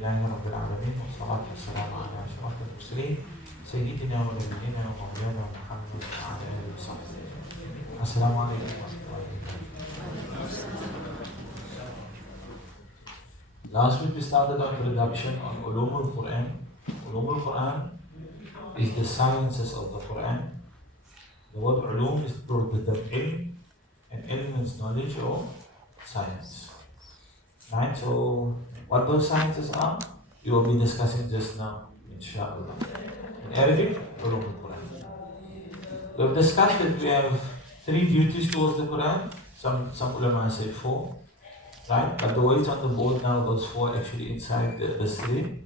لله رب العالمين والصلاة والسلام على أشرف المرسلين سيدنا ونبينا ومولانا محمد وعلى آله وصحبه. السلام عليكم ورحمة الله وبركاته. Last week we started our introduction on Ulum al-Quran. Ulum al-Quran is the sciences of the Quran. The word Ulum is brought with the ilm, and ilm means knowledge or science. Right, so what those sciences are, we will be discussing just now, inshallah. In Arabic, Ulum al-Quran. We have discussed that we have 3 duties towards the Quran. Some ulama say 4. Right? But the way it's on the board now, those 4 actually inside the 3.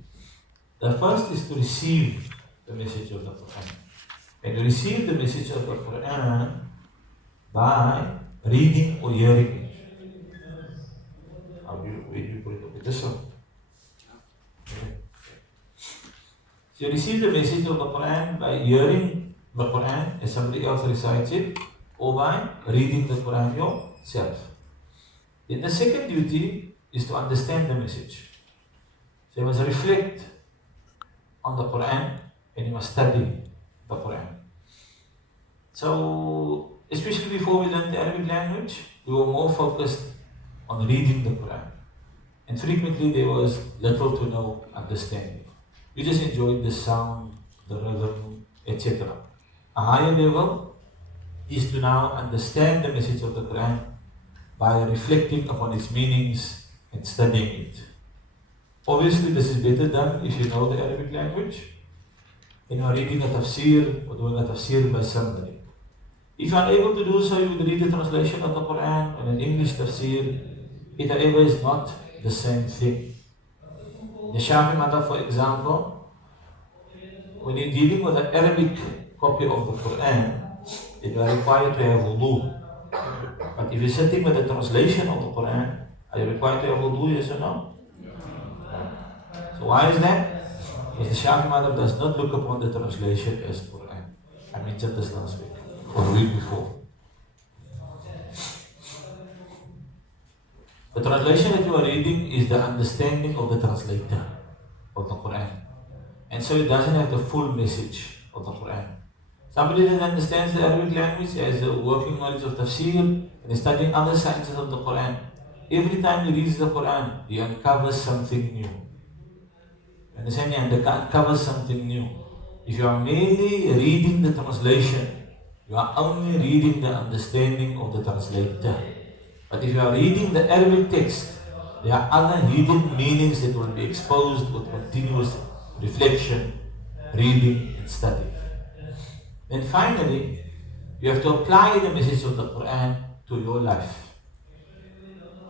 The first is to receive the message of the Quran. And you receive the message of the Quran by reading or hearing it. Where do you put it? Okay, this one. Okay. So you receive the message of the Quran by hearing the Quran as somebody else recites it, or by reading the Quran yourself. Then the second duty is to understand the message. So you must reflect on the Quran and you must study the Quran. So, especially before we learned the Arabic language, we were more focused on reading the Quran. And frequently there was little to no understanding. We just enjoyed the sound, the rhythm, etc. A higher level is to now understand the message of the Quran by reflecting upon its meanings and studying it. Obviously, this is better done if you know the Arabic language and you are reading a tafsir or doing a tafsir by somebody. If you are able to do so, you would read the translation of the Quran and an English tafsir. It, however, is not the same thing. The Shafi madhab, for example, when you're dealing with an Arabic copy of the Quran, you are required to have wudu. But if you're sitting with the translation of the Quran, are you required to have wudu, yes or no? So why is that? Because the Shafi madhab does not look upon the translation as Quran. I mentioned this last week, or the week before. The translation that you are reading is the understanding of the translator of the Quran. And so it doesn't have the full message of the Quran. Somebody that understands the Arabic language, has a working knowledge of tafsir, and is studying other sciences of the Quran. Every time he reads the Quran, he uncovers something new. Understand? He uncovers something new. If you are merely reading the translation, you are only reading the understanding of the translator. But if you are reading the Arabic text, there are other hidden meanings that will be exposed with continuous reflection, reading and study. Then finally, you have to apply the message of the Quran to your life.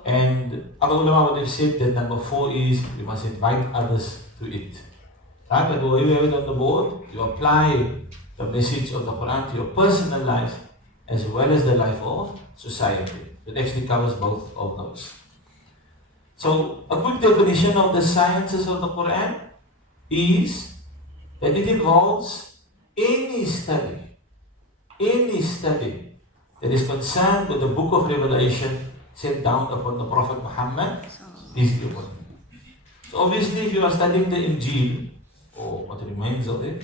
And other ulama would have said that number 4 is you must invite others to it. Right? But the way we have it on the board, you apply the message of the Quran to your personal life as well as the life of society. It actually covers both of those. So, a quick definition of the sciences of the Quran is that it involves any study that is concerned with the book of Revelation sent down upon the Prophet Muhammad, peace be upon him. So obviously, if you are studying the Injil, or what remains of it,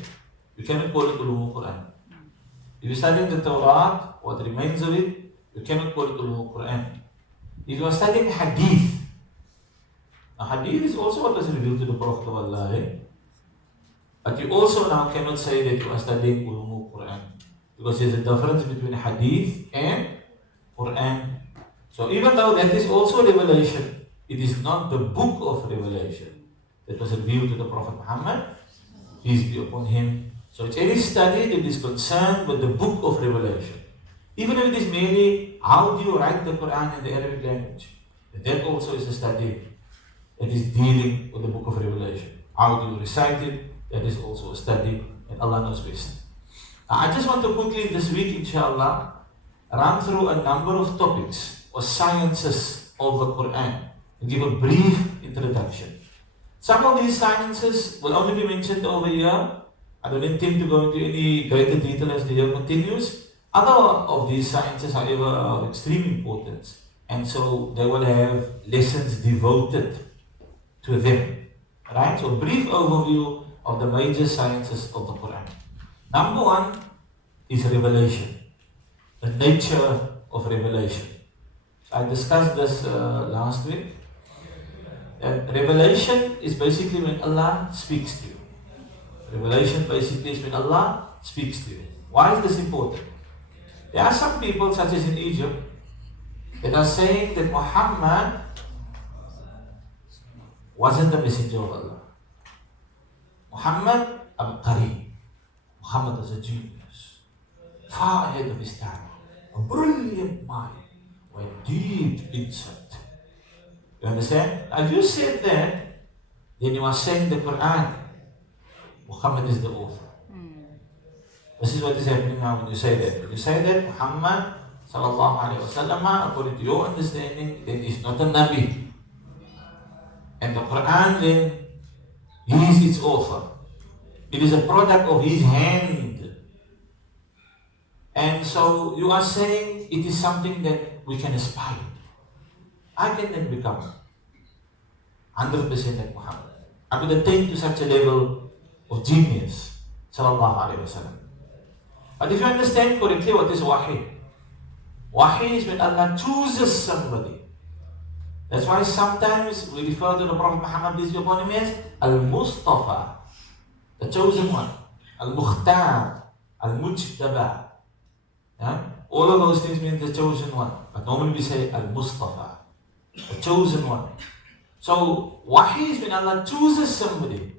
you cannot call it Ulum al-Quran. If you are studying the Dawrah, what remains of it, you cannot call it Ulum al-Quran. If you are studying Hadith, now Hadith is also what was revealed to the Prophet of Allah. But you also now cannot say that you are studying Ulum al-Quran. Because there is a difference between Hadith and Quran. So even though that is also revelation, it is not the book of revelation that was revealed to the Prophet Muhammad, peace be upon him. So it's any study that is concerned with the book of revelation. Even if it is merely how do you write the Quran in the Arabic language, that also is a study that is dealing with the book of revelation. How do you recite it? That is also a study, and Allah knows best. I just want to quickly this week, inshallah, run through a number of topics or sciences of the Quran and give a brief introduction. Some of these sciences will only be mentioned over here. I don't intend to go into any greater detail as the year continues. Other of these sciences, however, are of extreme importance, and so they will have lessons devoted to them. So a brief overview of the major sciences of the Quran. Number one is revelation, the nature of revelation. I discussed this last week. Revelation is basically when Allah speaks to you. Revelation basically is when Allah speaks to you. Why is this important? There are some people, such as in Egypt, that are saying that Muhammad wasn't the messenger of Allah. Muhammad al-Qari. Muhammad was a genius, far ahead of his time, a brilliant mind, with deep insight. You understand? If you said that, then you are saying the Quran, Muhammad is the author. This is what is happening now when you say that. When you say that Muhammad sallallahu alaihi wasallam, according to your understanding, then is not a Nabi. And the Quran then, he is its author. It is a product of his hand. And so you are saying it is something that we can aspire. I can then become 100% like Muhammad. I will attain to such a level of genius. Sallallahu alaihi wasallam. But if you understand correctly what is wahi. Wahi is when Allah chooses somebody. That's why sometimes we refer to the Prophet Muhammad, peace be upon him, as Al-Mustafa, the chosen one. Al-Mukhtar, Al-Mujtaba. Yeah? All of those things mean the chosen one. But normally we say Al-Mustafa, the chosen one. So, wahi is when Allah chooses somebody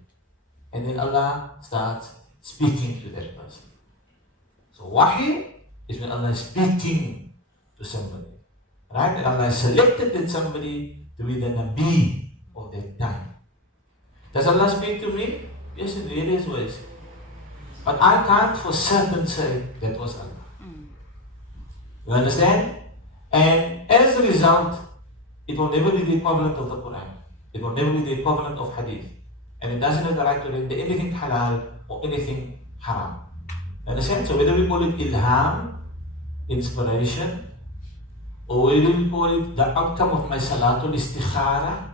and then Allah starts speaking to that person. So, wahi is when Allah is speaking to somebody. Right? And Allah has selected that somebody to be the Nabi of that time. Does Allah speak to me? Yes, in various ways. But I can't for certain say that was Allah. You understand? And as a result, it will never be the equivalent of the Quran. It will never be the equivalent of Hadith. And it doesn't have the right to render anything halal or anything haram. You understand? So whether we call it ilham, inspiration, or whether we call it the outcome of my salatul istikhara,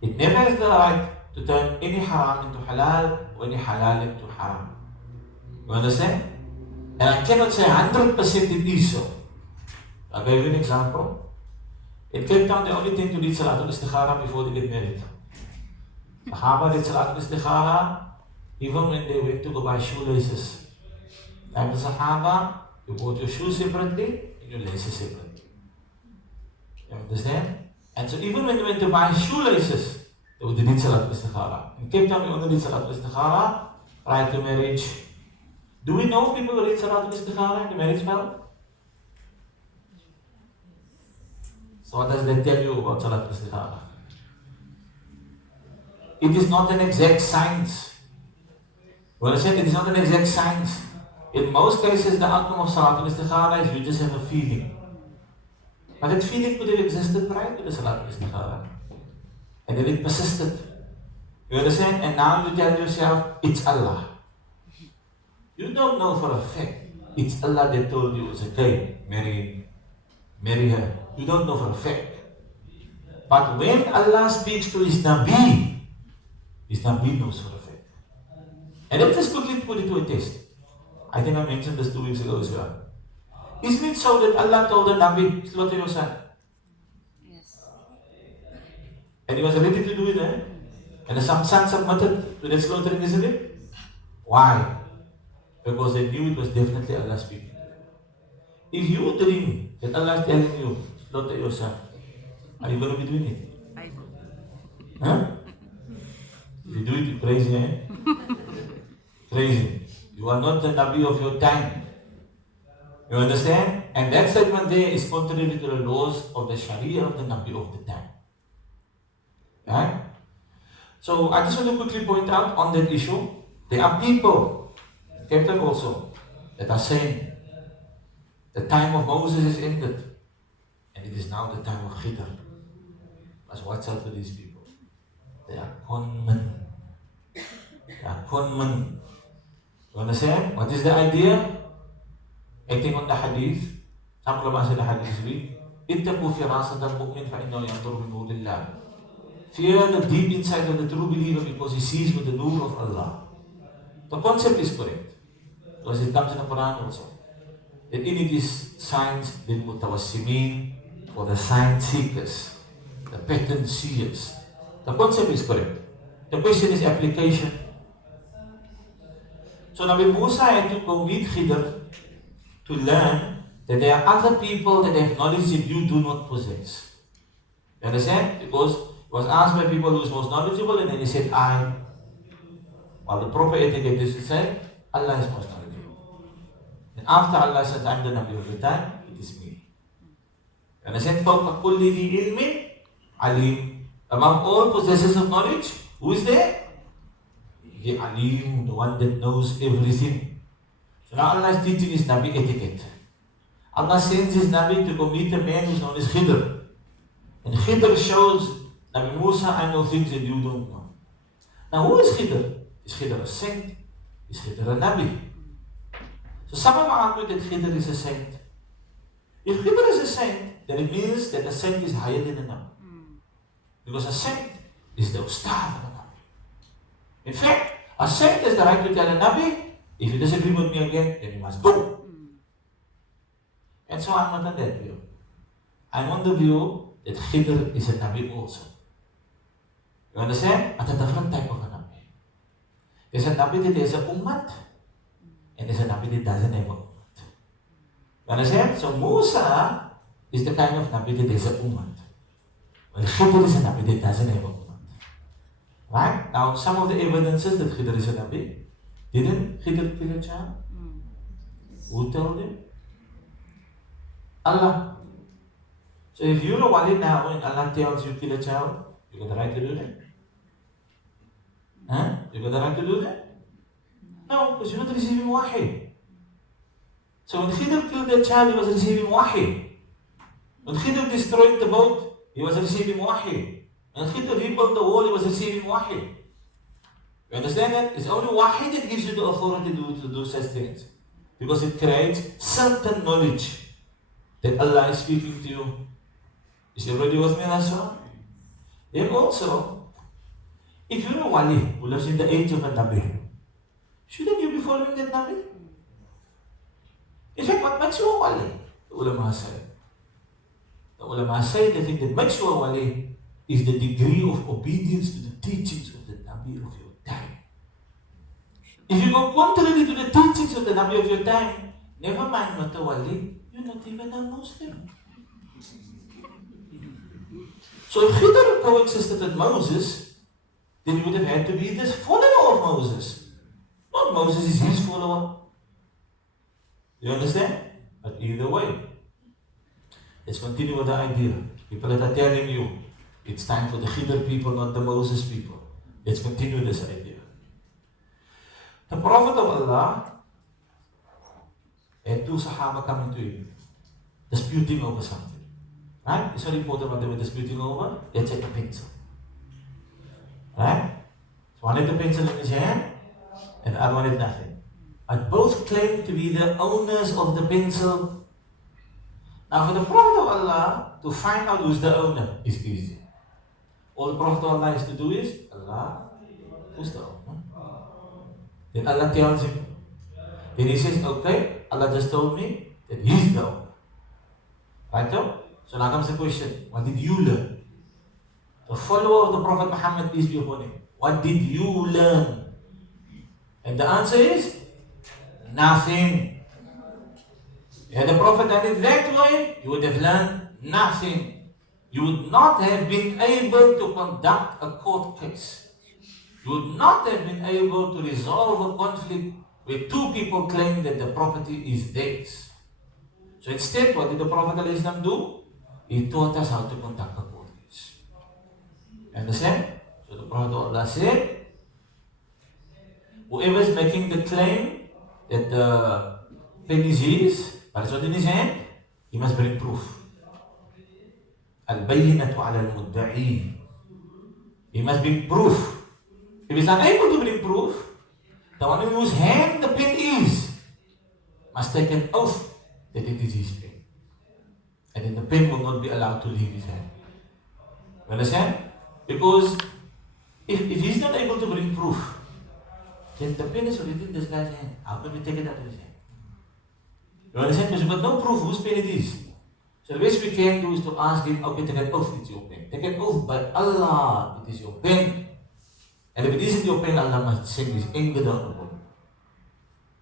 it never has the right to turn any haram into halal or any halal into haram. You understand? And I cannot say 100% it is so. I'll give you an example. In Cape Town, they only tend to read salatul istikhara before they get married. Sahaba read salatul istikhara even when they went to go buy shoelaces. Like the Sahaba, you bought your shoes separately, your laces separately. You understand? And so even when you went to buy shoelaces, they would read Salatul Istikhara. In Cape Town, we only read Salatul Istikhara prior to marriage. Do we know people who read Salatul Istikhara in the marriage vow? So what does that tell you about Salatul Istikhara? It is not an exact science. You understand? It is not an exact science. In most cases, the outcome of Salatul Istikhara is you just have a feeling. But that feeling could have existed prior to the Salatul Istikhara. And then it persisted. You understand? And now you tell yourself, it's Allah. You don't know for a fact. It's Allah that told you it's okay, marry her. You don't know for a fact. But when Allah speaks to His Nabi knows for a fact. And let's just quickly put it to a test. I think I mentioned this 2 weeks ago as well. Isn't it so that Allah told the Nabi, slaughter your son? Yes. And he was ready to do it, eh? And the son submitted to that slaughtering, isn't it? Why? Because they knew it was definitely Allah speaking. If you dream that Allah is telling you, slaughter your son, are you going to be doing it? I do. Huh? If you do it, you're crazy, eh? Crazy. You are not the Nabi of your time. You understand? And that statement there is contrary to the laws of the Sharia of the Nabi of the time. Right? So I just want to quickly point out on that issue, there are people, Captain also, that are saying the time of Moses is ended and it is now the time of Khidr. But what's up with these people? They are conmen. They are conmen. You understand? What is the idea? Acting on the hadith. Some ulama say the hadith read, اتقوا فراسة المؤمن فإنه ينظر من نور الله fear the deep inside of the true believer because he sees with the nur of Allah. The concept is correct. Because it comes in the Quran also. That in it is signs, the mutawassimin, or the sign seekers, the pattern seers. The concept is correct. The question is application. So Nabi Musa had to go meet Khidr to learn that there are other people that have knowledge that you do not possess. You understand? Because he was asked by people who is most knowledgeable, and then he said, I. While the proper etiquette is to say, Allah is most knowledgeable. And after Allah says, I'm the Nabi of the time, it is me. You understand? فَوْقَ كُلِّ ذِي عِلْمٍ عَلِيمٍ. Among all possessors of knowledge, who is there? The Alim, the one that knows everything. So now Allah is teaching his Nabi etiquette. Allah sends his Nabi to go meet a man who's known as Khidr. And Khidr shows Nabi Musa, I know things that you don't know. Now who is Khidr? Is Khidr a saint? Is Khidr a Nabi? So some have argued that Khidr is a saint. If Khidr is a saint, then it means that a saint is higher than a Nabi. Because a saint is the ustad of a Nabi. In fact, a saint has the right to tell a Nabi, if you disagree with me again, then you must go. And so I'm not on that view. I'm on the view that Khidr is a Nabi also. You understand? But a different type of a Nabi. There's a Nabi that has a ummat, and there's a Nabi that doesn't have a ummat. You understand? So Musa is the kind of Nabi that has a ummat. Well, Khidr is a Nabi that doesn't have a ummat. Right? Now, some of the evidences that Khidr is a Nabi, didn't Khidr kill a child? Who told him? Allah. So if you're a wali now and Allah tells you kill a child, you got the right to do that? Huh? You got the right to do that? No, because you're not receiving wahi. So when Khidr killed that child, he was receiving wahi. When Khidr destroyed the boat, he was receiving wahi. When Khidr rebuilt the wall, he was receiving wahi. You understand that? It's only wahi that gives you the authority to do such things. Because it creates certain knowledge that Allah is speaking to you. Is everybody with me, Nasra? And also, if you're a wali who lives in the age of a Nabi, shouldn't you be following that Nabi? In fact, what makes you a wali? The ulama say. The ulama say the thing that makes you a wali is the degree of obedience to the teachings of the Nabi of your time. If you go contrary to the teachings of the Nabi of your time, never mind not a wali, you're not even a Muslim. So if Khidr coexisted with Moses, then he would have had to be this follower of Moses. Not Moses is his follower. You understand? But either way, let's continue with the idea. People that are telling you, it's time for the Khidr people, not the Moses people. Let's continue this idea. The Prophet of Allah had two Sahaba coming to him, disputing over something. Right? It's very important what they were disputing over. Let's take a pencil. Right? So one had the pencil in his hand, and the other one had nothing. But both claimed to be the owners of the pencil. Now for the Prophet of Allah to find out who's the owner is easy. All the Prophet of Allah has to do is, Allah, who's the owner? Then Allah tells him. Then he says, okay, Allah just told me that he's the owner. Right now? So now comes the question, what did you learn? The follower of the Prophet Muhammad, peace be upon him, what did you learn? And the answer is, nothing. Had the Prophet done it that way, you would have learned nothing. You would not have been able to conduct a court case. You would not have been able to resolve a conflict where two people claim that the property is theirs. So instead, what did the Prophet ﷺ do? He taught us how to conduct a court case. Understand? So the Prophet of Allah said, whoever is making the claim that the pen is his, but it's not in his hand, he must bring proof. Al-bayyinatu ala al-mudda'i. He must bring proof. If he's unable to bring proof, the one in whose hand the pen is must take an oath that it is his pen. And then the pen will not be allowed to leave his hand. You understand? Because if he's not able to bring proof, then the pen is already in this guy's hand. How can we take it out of his hand? You understand? Because we've got no proof whose pen it is. So the best we can do is to ask him, okay, take an oath, it's your pen. Take an oath by Allah, it is your pen. And if it isn't your pen, Allah must send his anger down upon you.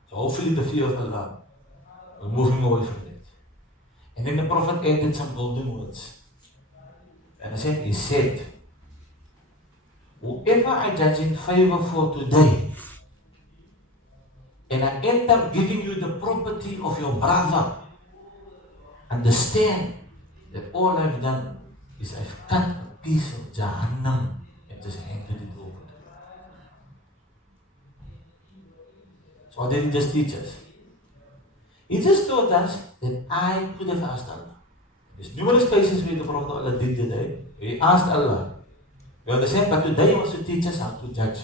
So hopefully the fear of Allah will move him away from that. And then the Prophet added some golden words. And he said, whoever I judge in favor for today, and I end up giving you the property of your brother, understand that all I've done is I've cut a piece of Jahannam and just handed it over to you. So what did he just teach us? He just taught us that I could have asked Allah. There's numerous cases where the Prophet Allah did today. He asked Allah. You understand? But today he wants to teach us how to judge.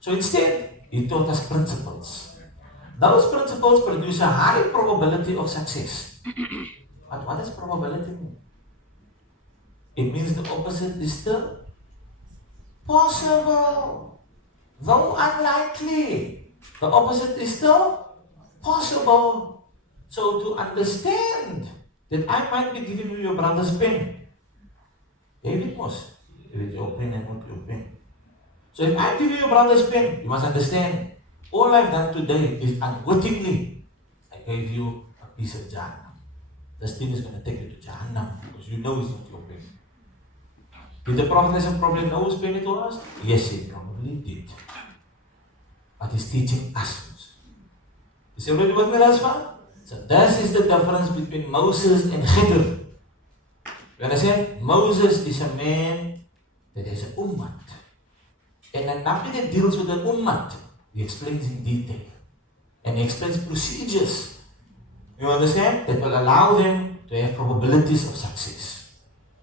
So instead, he taught us principles. Those principles produce a high probability of success. But what does probability mean? It means the opposite is still possible. Though unlikely, the opposite is still possible. So to understand that I might be giving you your brother's pen, David was. It is your pen and not your pen. So if I give you your brother's pen, you must understand, all I've done today is unwittingly, I gave you a piece of Jahannam. This thing is going to take you to Jahannam because you know it's not your pen. Did the Prophet probably know whose pen it was? Yes, he probably did. But he's teaching us. Is everybody with me thus far? So this is the difference between Moses and Khidr. You understand? Moses is a man that has an ummah. And a Nabi that deals with an ummah, he explains in detail. And he explains procedures. You understand? That will allow them to have probabilities of success.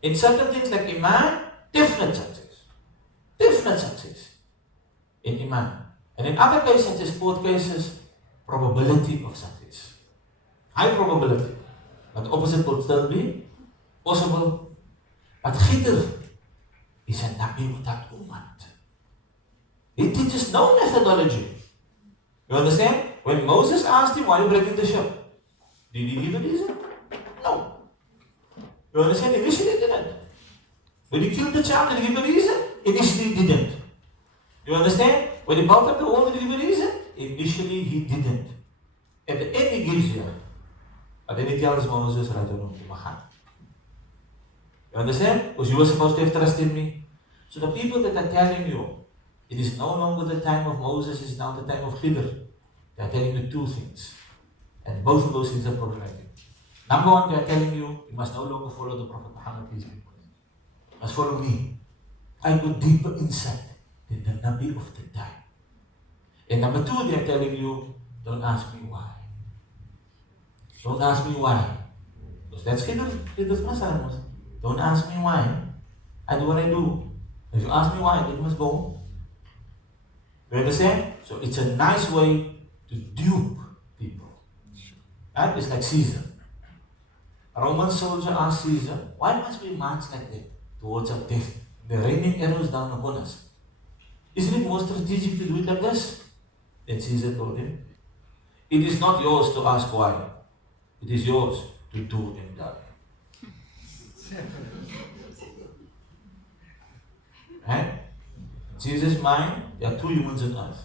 In certain things like Iman, definite success. Definite success. In Iman. And in other cases, such as court cases, probability of success. High probability. But the opposite would still be possible. But Khidr is a Nabi without ummah. He teaches no methodology. You understand? When Moses asked him, why are you breaking the ship? Did he give a reason? No. You understand? Initially he didn't. When he killed the child, did he give a reason? Initially he didn't. You understand? When he built up the wall, did he give a reason? Initially he didn't. At the end he gives you. But then he tells Moses, I don't know, you understand? Because you were supposed to have trust in me. So the people that are telling you, it is no longer the time of Moses, it's now the time of Khidr. They are telling you two things. And both of those things are problematic. Number one, they are telling you, you must no longer follow the Prophet Muhammad, peace be upon him. You must follow me. I got deeper insight than the Nabi of the time. And number two, they are telling you, don't ask me why. Don't ask me why. Because that's Khidr's masala. Don't ask me why. I do what I do. If you ask me why, then you must go. You understand? So it's a nice way to dupe people. Right? It's like Caesar. A Roman soldier asked Caesar, why must we march like that towards our death? They're raining arrows down upon us. Isn't it more strategic to do it like this? Then Caesar told him, it is not yours to ask why. It is yours to do and die. Right? Jesus' mind, there are two humans on earth.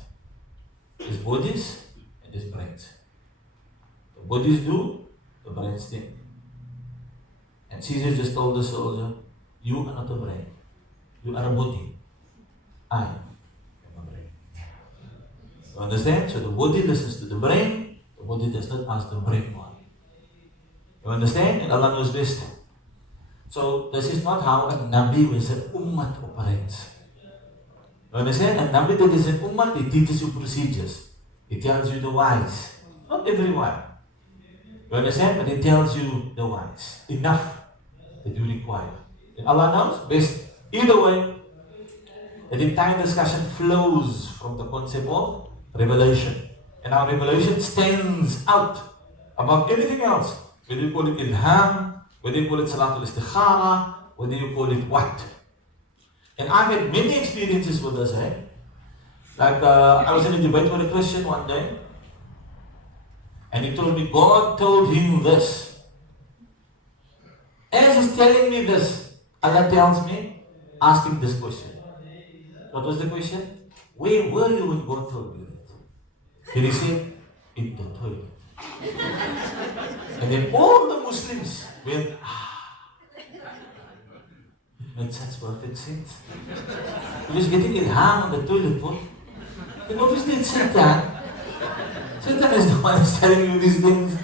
His bodies and his brains. The bodies do, the brains think. And Caesar just told the soldier, you are not a brain. You are a body. I am a brain. You understand? So the body listens to the brain, the body does not ask the brain why. You understand? And Allah knows best. So this is not how a Nabi with an ummah operates. You understand? A Nabi that is an ummah, he teaches you procedures. He tells you the whys. Not everyone. You understand? But he tells you the whys. Enough that you require. And Allah knows best. Either way, the entire discussion flows from the concept of revelation. And our revelation stands out above anything else. Whether you call it ilham, whether you call it salatul istikhara, whether you call it what. And I've had many experiences with this, eh? Like, I was in a debate with a Christian one day, and he told me, God told him this. As he's telling me this, Allah tells me, ask him this question. What was the question? Where were you when God told you that? Did he say, in the toilet? And then all the Muslims went, it made such perfect sense. He was getting ilham on the toilet bowl. Then obviously it's Satan. Satan is the one who's telling you these things.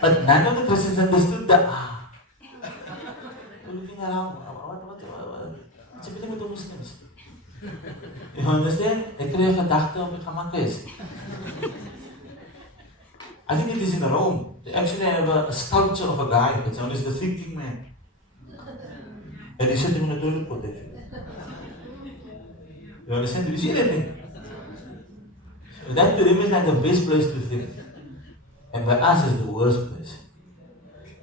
But none of the Christians understood that. We're looking around. What's happening with the Muslims? You understand? They create a gedachte op die gemak is. I think it is in Rome. They actually have a sculpture of a guy that's known as the thinking man. And he's sitting on a toilet protection. You understand? Do you see that thing? So that to them is like the best place to think. And by us is the worst place.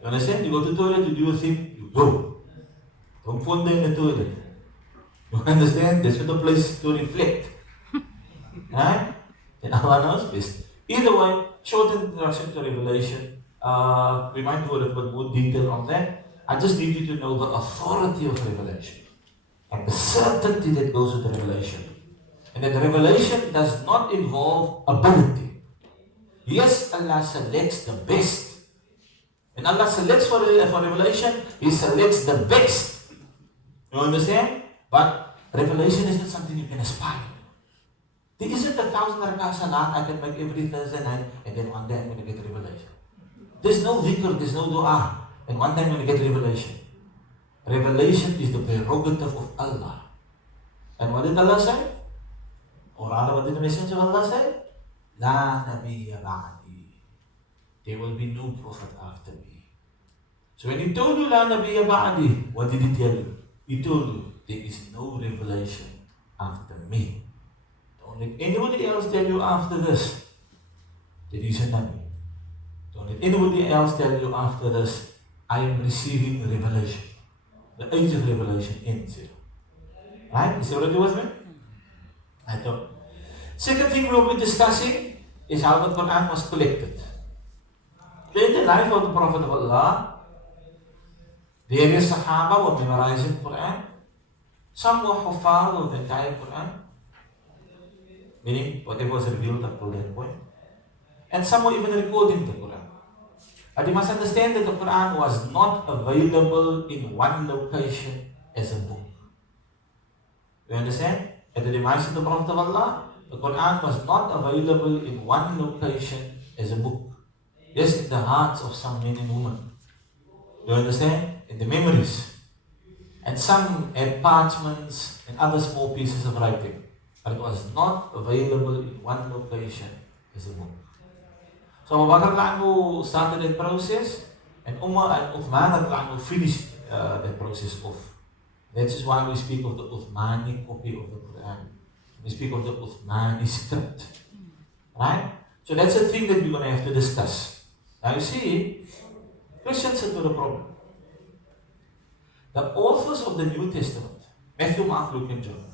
You understand? You go to the toilet, you do a thing, you go. Don't ponder in the toilet. You understand? That's not the place to reflect. Right? And Allah knows best. Either way, short introduction to Revelation. We might go a little bit more detail on that. I just need you to know the authority of Revelation and the certainty that goes with the Revelation. And that Revelation does not involve ability. Yes, Allah selects the best. When Allah selects for Revelation, He selects the best. You understand? But Revelation is not something you can aspire to. There isn't 1,000 rakah salat I can make every Thursday night and then one day I'm going to get Revelation. There's no dhikr, there's no dua. And one time I'm going to get revelation. Revelation is the prerogative of Allah. And what did Allah say? Or rather, what did the messenger of Allah say? La nabiyya ba'di. There will be no prophet after me. So when He told you La nabiyya ba'di, what did He tell you? He told you there is no revelation after me. Don't let anybody else tell you after this there is a Nabi. Don't let anybody else tell you after this I am receiving revelation. The age of revelation ends here. Right? You see what I do with me? I thought. Second thing we will be discussing is how the Quran was collected. In the life of the Prophet of Allah, various Sahaba were memorizing Quran. Some were Hufar of the entire Quran, meaning whatever was revealed up to that point. And some were even recording the Quran. But you must understand that the Quran was not available in one location as a book. You understand? At the demise of the Prophet of Allah, the Quran was not available in one location as a book. Yes, in the hearts of some men and women. You understand? In the memories. And some had parchments and other small pieces of writing. But it was not available in one location as a book. So Abu Bakr started that process, and Umar and Uthman finished that process off. That is why we speak of the Uthmani copy of the Quran. We speak of the Uthmani script. Right? So that's a thing that we're going to have to discuss. Now you see, Christians have got a problem. The authors of the New Testament, Matthew, Mark, Luke, and John,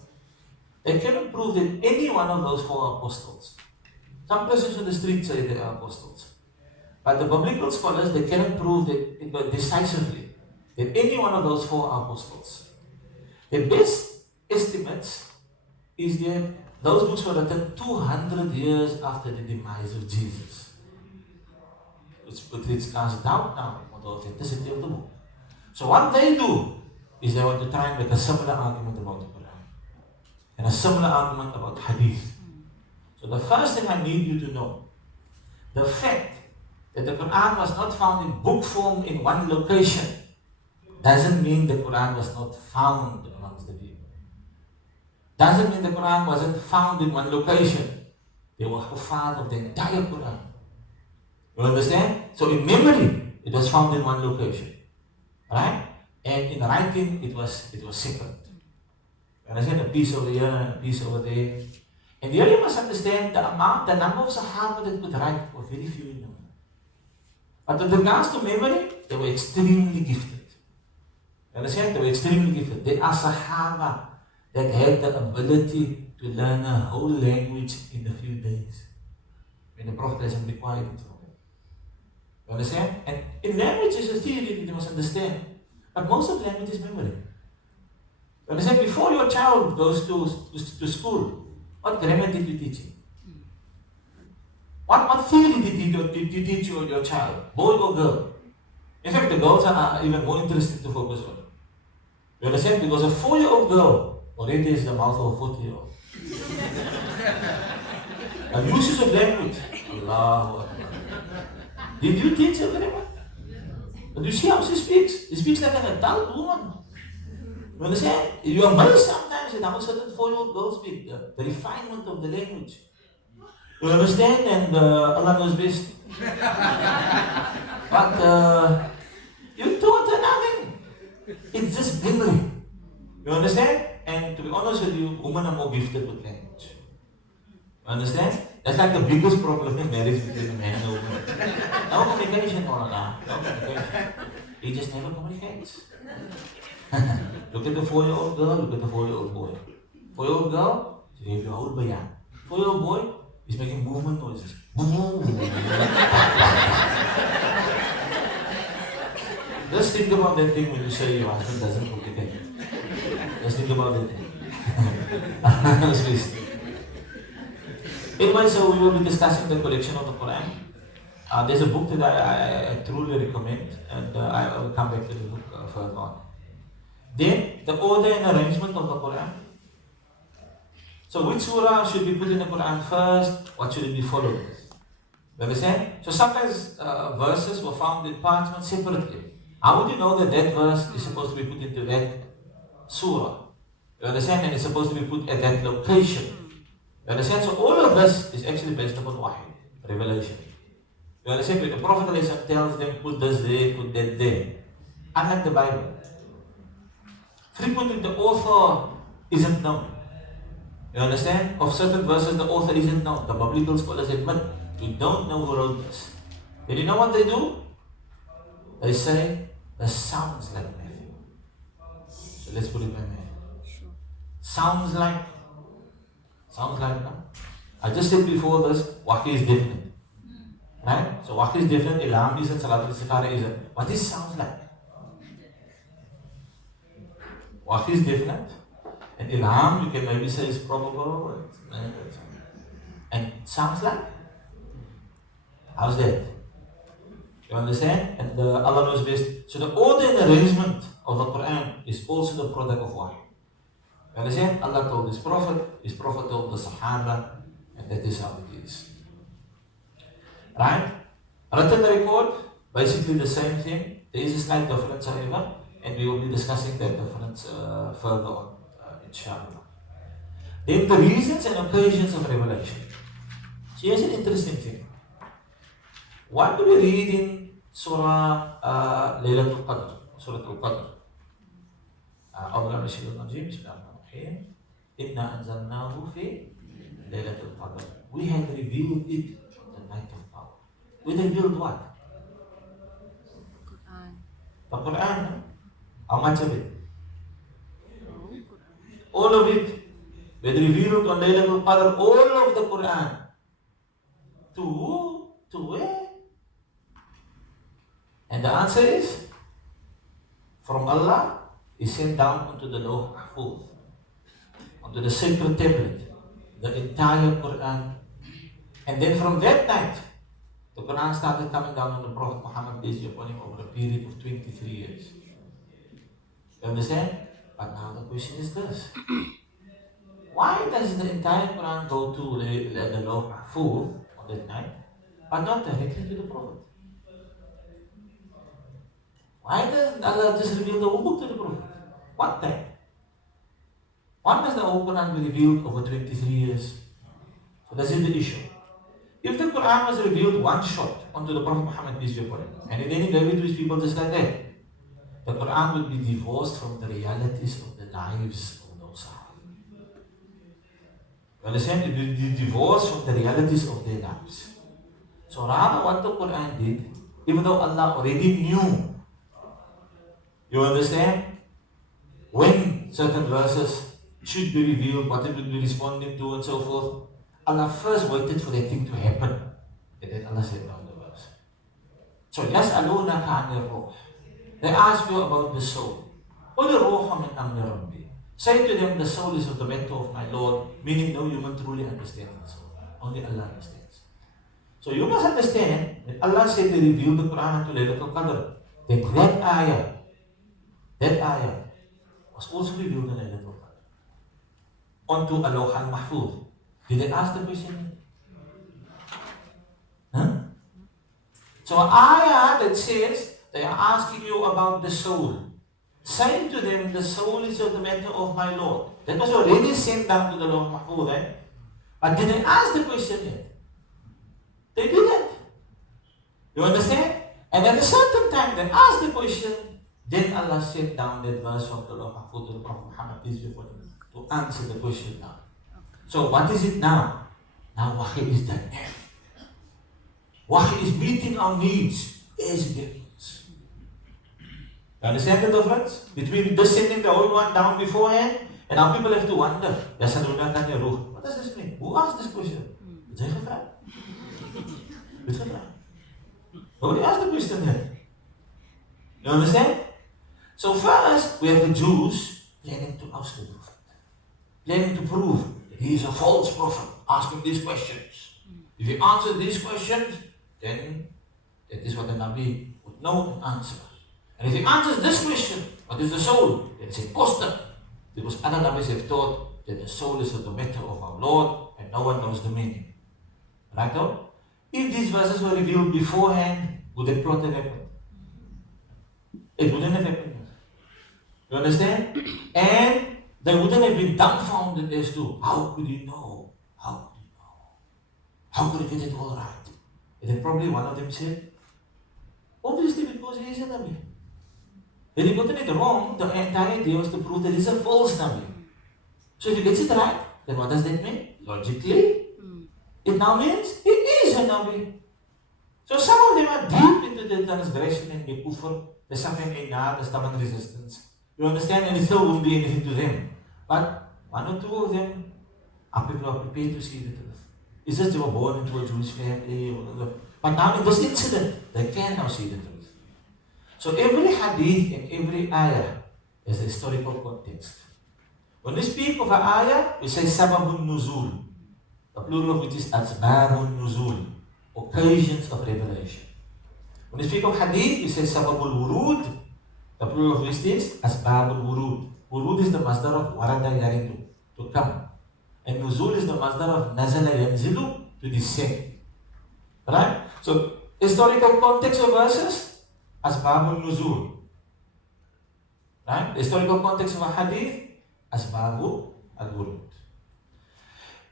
they cannot prove that any one of those four apostles. Some Christians on the street say they are apostles. But the biblical scholars, they cannot prove that decisively that any one of those four are apostles. The best estimates is that those books were written 200 years after the demise of Jesus. It's cast doubt now on the authenticity of the book. So what they do is they want to try and make a similar argument about the Quran and a similar argument about Hadith. So the first thing I need you to know, the fact that the Quran was not found in book form in one location doesn't mean the Quran was not found amongst the people. Doesn't mean the Quran wasn't found in one location. They were hufad of the entire Quran. You understand? So in memory, it was found in one location. Right? And in writing, it was separate. You understand? A piece over here and a piece over there. And here you must understand the number of Sahaba that could write were very few in number. But with regards to memory, they were extremely gifted. You understand? They were extremely gifted. They are Sahaba that had the ability to learn a whole language in a few days, when the Prophet hasn't required it from them. You understand? And in language is a theory that you must understand. But most of language is memory. You understand? Before your child goes to school, what grammar did you teach him? What theory did you teach your child? Boy or girl? In fact, the girls are even more interesting to focus on. You understand? Because a 4-year-old girl already is the mouth of a 40-year-old. And uses of language. Allahu Akbar. Did you teach her grammar? But you see how she speaks? She speaks like an adult woman. You understand? You are amazed sometimes at how certain 4-year-old girls speak. The refinement of the language. You understand? And Allah knows best. But you taught her nothing. It's just memory. You understand? And to be honest with you, women are more gifted with language. You understand? That's like the biggest problem in marriage between a man and a woman. No communication, no communication. He just never communicates. Look at the 4-year-old girl, look at the 4-year-old boy. 4-year-old girl, she gave you a whole bayan. 4-year-old boy, he's making movement noises. Just think about that thing when you say your husband doesn't communicate. Just think about that thing. Anyway, so we will be discussing the collection of the Quran. There's a book that I truly recommend, and I will come back to the book further on. Then, the order and arrangement of the Quran. So, which surah should be put in the Quran first? What should it be followed with? You understand? So, sometimes verses were found in parchment separately. How would you know that that verse is supposed to be put into that surah? You understand? And it's supposed to be put at that location. You understand? So, all of this is actually based upon wahi, revelation. You understand? When the Prophet tells them, put this there, put that there. Unlike the Bible. Frequently, the author isn't known. You understand? Of certain verses, the author isn't known. The biblical scholars admit, we don't know who wrote this. And you know what they do? They say, this sounds like Matthew. So let's put it by Matthew. Sounds like, no? I just said before this, wahi is different. Right? So wahi is different, ilham isn't, salat al-istikhara isn't. What this sounds like? Wahi is different. And ilham, you can maybe say is probable. And it sounds like? How's that? You understand? And Allah knows best. So the order and arrangement of the Quran is also the product of wahi. You understand? Allah told His Prophet told the Sahaba, and that is how it is. Right? Written record, basically the same thing. There is a slight difference, however, and we will be discussing that difference further on, inshallah. Then the reasons and occasions of revelation. So here's an interesting thing. What do we read in Surah Laylatul Qadr? Surah Al-Qadr. Inna anzalnahu fi Laylatul Qadr. We have revealed it on the night of power. We revealed what? The Quran. No? How much of it? All of it. We revealed on Laylatul Qadr all of the Quran. To where? And the answer is, from Allah, is sent down onto the Dawrah Mahfuz, onto the sacred tablet, the entire Quran. And then from that night, the Quran started coming down on the Prophet Muhammad, peace be upon him, over a period of 23 years. You understand? But now the question is this. Why does the entire Quran go to the Dawrah Mahfuz on that night, but not directly to the Prophet? Why doesn't Allah just reveal the whole book to the Prophet? What time? Why must the whole Quran be revealed over 23 years? So this is the issue. If the Quran was revealed one shot onto the Prophet Muhammad, peace be upon him, and then he gave it to his people just like that, the Quran would be divorced from the realities of the lives of those Sahaba. You understand? It would be divorced from the realities of their lives. So rather what the Quran did, even though Allah already knew, you understand, when certain verses should be revealed, what it will be responding to, and so forth. Allah first waited for that thing to happen. And then Allah said down the verse. So, يَسْأَلُونَكَ عَنِ الرُّوحِ. They ask you about the soul. قُلِ الرُّوحُ مِنْ أَمْرِ رَبِّي. Say to them, the soul is of the matter of my Lord, meaning no human truly understands the soul. Only Allah understands. So you must understand that Allah said they revealed the Quran unto Laylatul Qadr. That ayah was also revealed in Laylatul Qadr. Onto Alawh al-Mahfuz. Did they ask the question? Huh? So ayah that says they are asking you about the soul. Saying to them, the soul is of the matter of my Lord. That was already sent down to the Alawh al-Mahfuz, right? But did they ask the question yet? They didn't. You understand? And at a certain time they asked the question, then Allah sent down that verse from the Alawh al-Mahfuz to the Prophet Muhammad, peace be upon him, to answer the question now. So what is it now? Now Wahy is done. Wahy is meeting our needs as difference. You understand the difference? Between just sending the old one down beforehand, and now people have to wonder, what does this mean? Who asked this question? Nobody asked the question yet. You understand? So first, we have the Jews planning to oust the Prophet. Planning to prove that he is a false prophet, asking these questions. If he answers these questions, then that is what the Nabi would know and answer. And if he answers this question, what is the soul? Then it's imposter. Because other Nabis have taught that the soul is the matter of our Lord and no one knows the meaning. Right now? If these verses were revealed beforehand, would that plot have happened? It wouldn't have happened. You understand? And they wouldn't have been dumbfounded as to how could he know? How could he know? How could he get it all right? And then probably one of them said, obviously because he is a Nabi. When he got it wrong, the entire idea was to prove that he's a false Nabi. So if he gets it right, then what does that mean? Logically, it now means he is a Nabi. So some of them are deep into the transgression and the kufr, the suffering in the stubborn resistance. You understand? And it still won't be anything to them. But one or two of them are people are prepared to see the truth. It's just they were born into a Jewish family. But now in this incident, they can now see the truth. So every hadith and every ayah has a historical context. When we speak of an ayah, we say sababun nuzul. The plural of which is asbabun nuzul, occasions of revelation. When we speak of hadith, we say sababul wurud. The plural of which is asbabul wurud. Wurud is the masdar of warada yaridu, to come. And nuzul is the masdar of nazala yanzilu, to descend. Right? So, historical context of verses, asbabul nuzul. Right? The historical context of a hadith, asbabu al-wurud.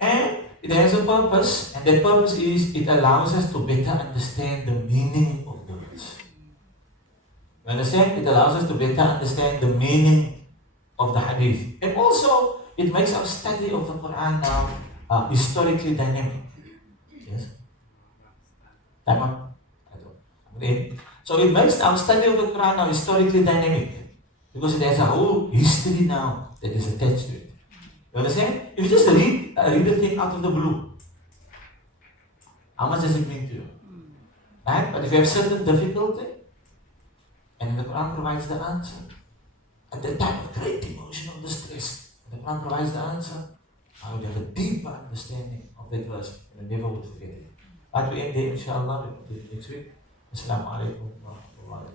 And it has a purpose, and that purpose is it allows us to better understand the meaning of the words. You understand? It allows us to better understand the meaning of the hadith. And also, it makes our study of the Quran now historically dynamic. Yes? Time up? Okay. So it makes our study of the Quran now historically dynamic. Because it has a whole history now that is attached to it. You understand? If you just read the thing out of the blue, how much does it mean to you? Right? But if you have certain difficulty, and the Quran provides the answer, at that time of great emotional distress, the Quran provides the answer, I would have a deeper understanding of that verse, and I never would forget it. But we end there, inshallah, we continue next week. Assalamu alaikum wa rahmatullahi wa barakatuh.